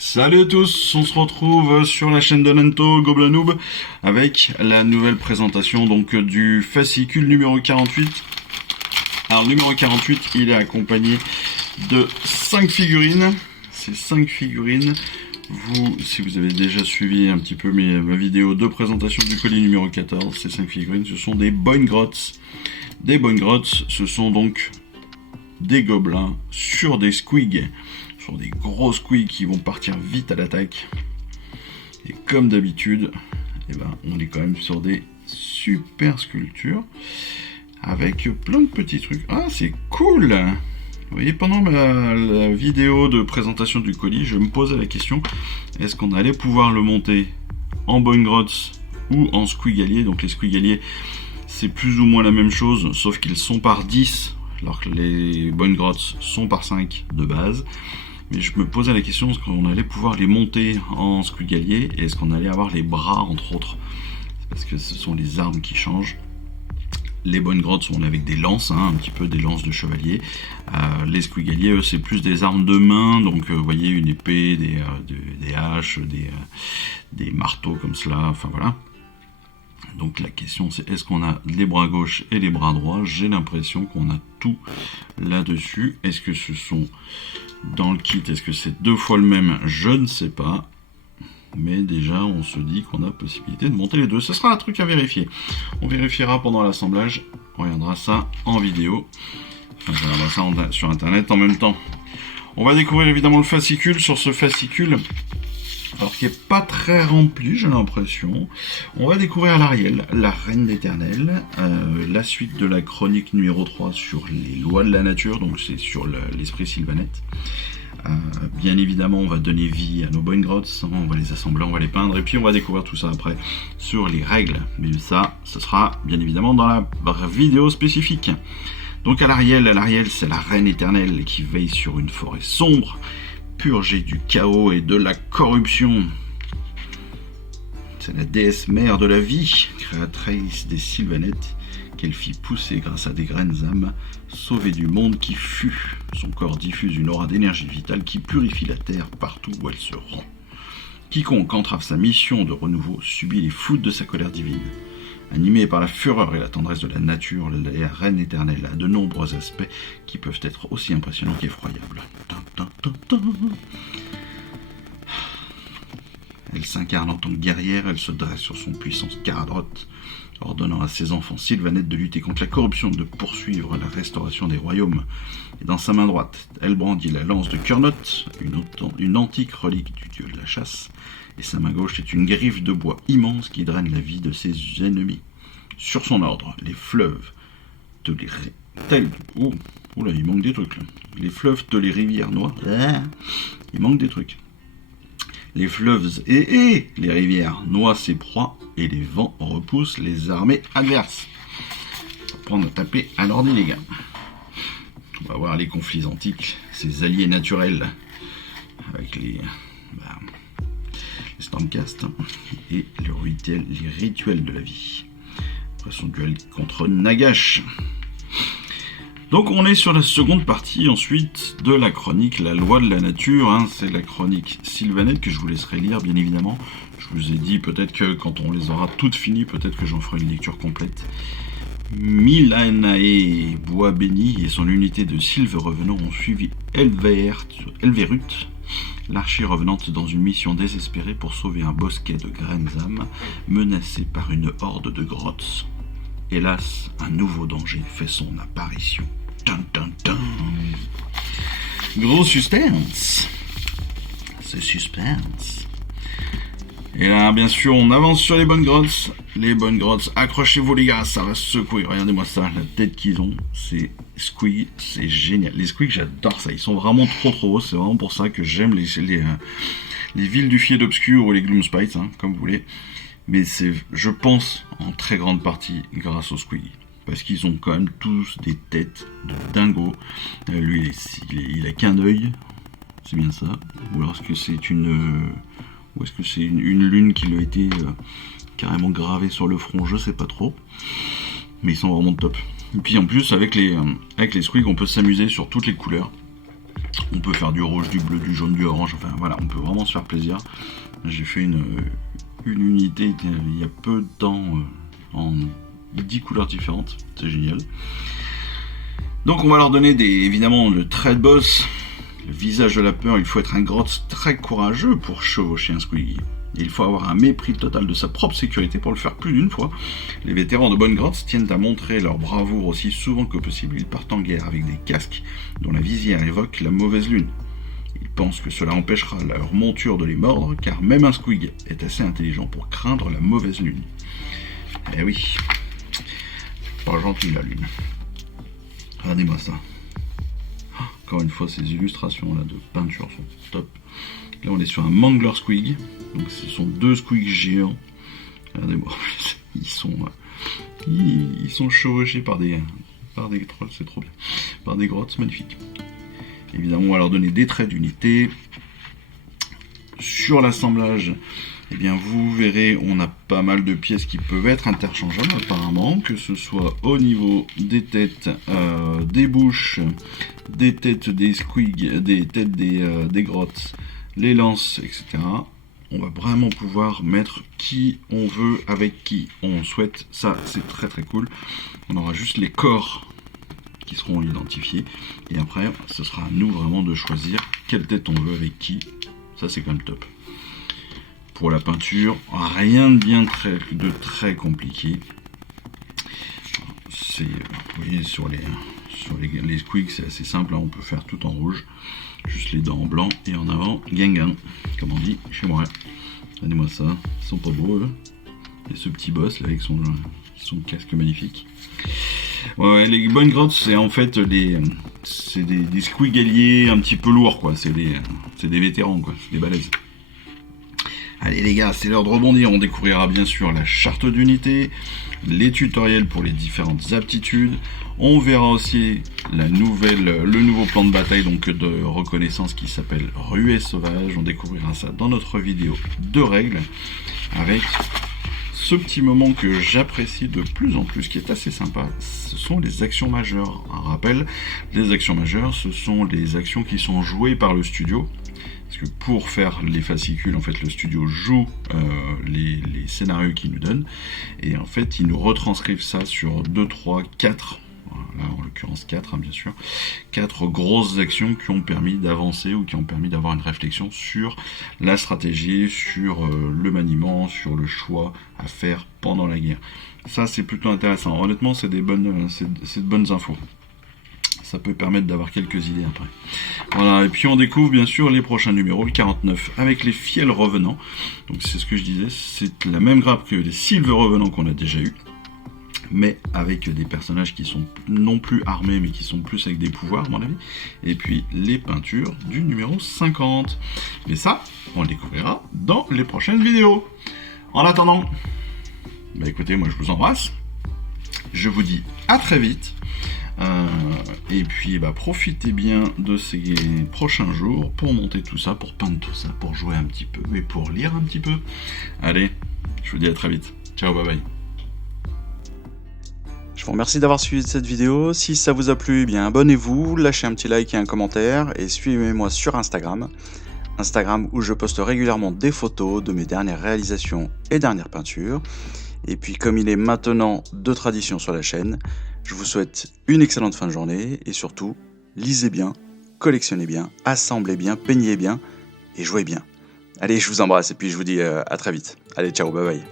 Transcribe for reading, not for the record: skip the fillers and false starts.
Salut à tous, on se retrouve sur la chaîne de Nento Goblin Noob avec la nouvelle présentation donc du fascicule numéro 48. Alors numéro 48, il est accompagné de 5 figurines. Ces 5 figurines, si vous avez déjà suivi un petit peu ma vidéo de présentation du colis numéro 14, ces 5 figurines, ce sont des Boingrots. Des Boingrots, ce sont donc des gobelins sur des squigs. Ce sont des gros squigs qui vont partir vite à l'attaque. Et comme d'habitude, on est quand même sur des super sculptures avec plein de petits trucs. Ah, c'est cool! Vous voyez, pendant la vidéo de présentation du colis, je me posais la question, est-ce qu'on allait pouvoir le monter en Boingrots ou en squigalier? Donc les squigaliers, c'est plus ou moins la même chose, sauf qu'ils sont par 10, alors que les Boingrots sont par 5 de base. Mais je me posais la question, est-ce qu'on allait pouvoir les monter en squigalier et est-ce qu'on allait avoir les bras entre autres? Parce que ce sont les armes qui changent. Les Boingrots sont avec des lances, un petit peu des lances de chevalier. Les squigaliers, eux, c'est plus des armes de main, donc vous voyez une épée, des haches, des marteaux comme cela, enfin voilà. Donc la question c'est, est-ce qu'on a les bras gauche et les bras droits? J'ai l'impression qu'on a tout là-dessus. Est-ce que ce sont dans le kit, est-ce que c'est 2 fois le même? Je ne sais pas. Mais déjà on se dit qu'on a possibilité de monter les deux. Ce sera un truc à vérifier. On vérifiera pendant l'assemblage. On regardera ça en vidéo. Enfin, on regardera ça sur internet en même temps. On va découvrir évidemment le fascicule. Sur ce fascicule, alors qui est pas très rempli, j'ai l'impression. On va découvrir l'Ariel, la reine d'éternel, la suite de la chronique numéro 3 sur les lois de la nature, donc c'est sur l'esprit sylvanette. Bien évidemment, on va donner vie à nos Boingrots, on va les assembler, on va les peindre, et puis on va découvrir tout ça après sur les règles. Mais ça, ce sera bien évidemment dans la vidéo spécifique. Donc à l'Ariel, c'est la reine éternelle qui veille sur une forêt sombre, purgée du chaos et de la corruption. C'est la déesse mère de la vie, créatrice des sylvanettes, qu'elle fit pousser grâce à des graines âmes, sauvée du monde qui fut. Son corps diffuse une aura d'énergie vitale qui purifie la terre partout où elle se rend. Quiconque entrave sa mission de renouveau subit les foudres de sa colère divine. Animée par la fureur et la tendresse de la nature, la reine éternelle a de nombreux aspects qui peuvent être aussi impressionnants qu'effroyables. Elle s'incarne en tant que guerrière, elle se dresse sur son puissance caradrotte, ordonnant à ses enfants sylvanettes de lutter contre la corruption, de poursuivre la restauration des royaumes. Et dans sa main droite, elle brandit la lance de Kurnot, une antique relique du dieu de la chasse, et sa main gauche est une griffe de bois immense qui draine la vie de ses ennemis. Sur son ordre, les fleuves de il manque des trucs là. Les fleuves de les rivières noires, il manque des trucs. Les fleuves et les rivières noient ses proies et les vents repoussent les armées adverses. On va prendre à taper à l'ordi les gars. On va voir les conflits antiques, ses alliés naturels avec les Stormcast et les rituels de la vie. Après son duel contre Nagash. Donc on est sur la seconde partie ensuite de la chronique La loi de la nature, c'est la chronique sylvanette que je vous laisserai lire bien évidemment. Je vous ai dit peut-être que quand on les aura toutes finies, peut-être que j'en ferai une lecture complète. Milanae, bois béni et son unité de sylves revenants ont suivi Elverut, l'archer revenante dans une mission désespérée pour sauver un bosquet de graines âmes menacé par une horde de grottes. Hélas, un nouveau danger fait son apparition. Dun, dun, dun. Gros suspense. C'est suspense. Et là, bien sûr, on avance sur les Boingrots. Les Boingrots, accrochez-vous les gars, ça va secouer. Regardez-moi ça, la tête qu'ils ont. C'est squig, c'est génial. Les squigs, j'adore ça. Ils sont vraiment trop beaux. C'est vraiment pour ça que j'aime les villes du Fied Obscur ou les Gloomspites, comme vous voulez. Mais c'est, je pense, en très grande partie grâce aux squig. Parce qu'ils ont quand même tous des têtes de dingo. Lui, il a qu'un œil. C'est bien ça. Ou alors est-ce que c'est une lune qui lui a été carrément gravée sur le front? Je sais pas trop. Mais ils sont vraiment top. Et puis en plus, avec les squigs, on peut s'amuser sur toutes les couleurs. On peut faire du rouge, du bleu, du jaune, du orange, enfin voilà, on peut vraiment se faire plaisir. J'ai fait une unité il y a peu de temps en 10 couleurs différentes, c'est génial. Donc on va leur donner évidemment le trait de boss, le visage de la peur. Il faut être un grotte très courageux pour chevaucher un Squiggy. Et il faut avoir un mépris total de sa propre sécurité pour le faire plus d'une fois. Les vétérans de bonne grotte tiennent à montrer leur bravoure aussi souvent que possible. Ils partent en guerre avec des casques dont la visière évoque la mauvaise lune. Ils pensent que cela empêchera leur monture de les mordre, car même un Squig est assez intelligent pour craindre la mauvaise lune. Eh oui, pas gentil la lune. Regardez-moi ça. Encore une fois, ces illustrations là de peinture sont top. Là, on est sur un Mangler Squig. Donc, ce sont 2 Squigs géants. Regardez-moi, ils sont chevauchés par des trolls, c'est trop bien. Par des grottes, c'est magnifique. Évidemment, on va leur donner des traits d'unité. Sur l'assemblage, eh bien, vous verrez, on a pas mal de pièces qui peuvent être interchangeables apparemment, que ce soit au niveau des têtes, des bouches, des têtes des squigs, des têtes des grottes, les lances, etc. On va vraiment pouvoir mettre qui on veut avec qui on souhaite. Ça, c'est très très cool. On aura juste les corps qui seront identifiés. Et après, ce sera à nous vraiment de choisir quelle tête on veut avec qui. Ça, c'est quand même top. Pour la peinture, rien de très compliqué. Vous voyez, sur les squigs, c'est assez simple. Hein, on peut faire tout en rouge. Juste les dents en blanc et en avant, guinguin, comme on dit chez moi. Regardez-moi ça, ils sont pas beaux, eux. Et ce petit boss là avec son casque magnifique. Ouais, les bonnes grottes, c'est en fait des squigaliers un petit peu lourds, quoi. C'est des vétérans, quoi. C'est des balèzes. Allez les gars, c'est l'heure de rebondir. On découvrira bien sûr la charte d'unité, les tutoriels pour les différentes aptitudes. On verra aussi le nouveau plan de bataille donc de reconnaissance qui s'appelle Ruée Sauvage. On découvrira ça dans notre vidéo de règles avec ce petit moment que j'apprécie de plus en plus, qui est assez sympa. Ce sont les actions majeures. Un rappel, les actions majeures, ce sont les actions qui sont jouées par le studio. Parce que pour faire les fascicules, en fait, le studio joue les scénarios qu'il nous donne. Et en fait, ils nous retranscrivent ça sur 2, 3, 4, là en l'occurrence 4, hein, bien sûr, 4 grosses actions qui ont permis d'avancer ou qui ont permis d'avoir une réflexion sur la stratégie, sur le maniement, sur le choix à faire pendant la guerre. Ça, c'est plutôt intéressant. Honnêtement, c'est de bonnes infos. Ça peut permettre d'avoir quelques idées après. Voilà, et puis on découvre bien sûr les prochains numéros, le 49, avec les fiels revenants. Donc c'est ce que je disais, c'est la même grappe que les Silver revenants qu'on a déjà eu, mais avec des personnages qui sont non plus armés, mais qui sont plus avec des pouvoirs, à mon avis. Et puis les peintures du numéro 50. Mais ça, on le découvrira dans les prochaines vidéos. En attendant, bah écoutez, moi je vous embrasse. Je vous dis à très vite. Et puis profitez bien de ces prochains jours pour monter tout ça, pour peindre tout ça, pour jouer un petit peu et pour lire un petit peu. Allez, je vous dis à très vite. Ciao, bye bye. Je vous remercie d'avoir suivi cette vidéo. Si ça vous a plu, eh bien abonnez-vous, lâchez un petit like et un commentaire et suivez-moi sur Instagram où je poste régulièrement des photos de mes dernières réalisations et dernières peintures. Et puis comme il est maintenant de tradition sur la chaîne, je vous souhaite une excellente fin de journée et surtout, lisez bien, collectionnez bien, assemblez bien, peignez bien et jouez bien. Allez, je vous embrasse et puis je vous dis à très vite. Allez, ciao, bye bye.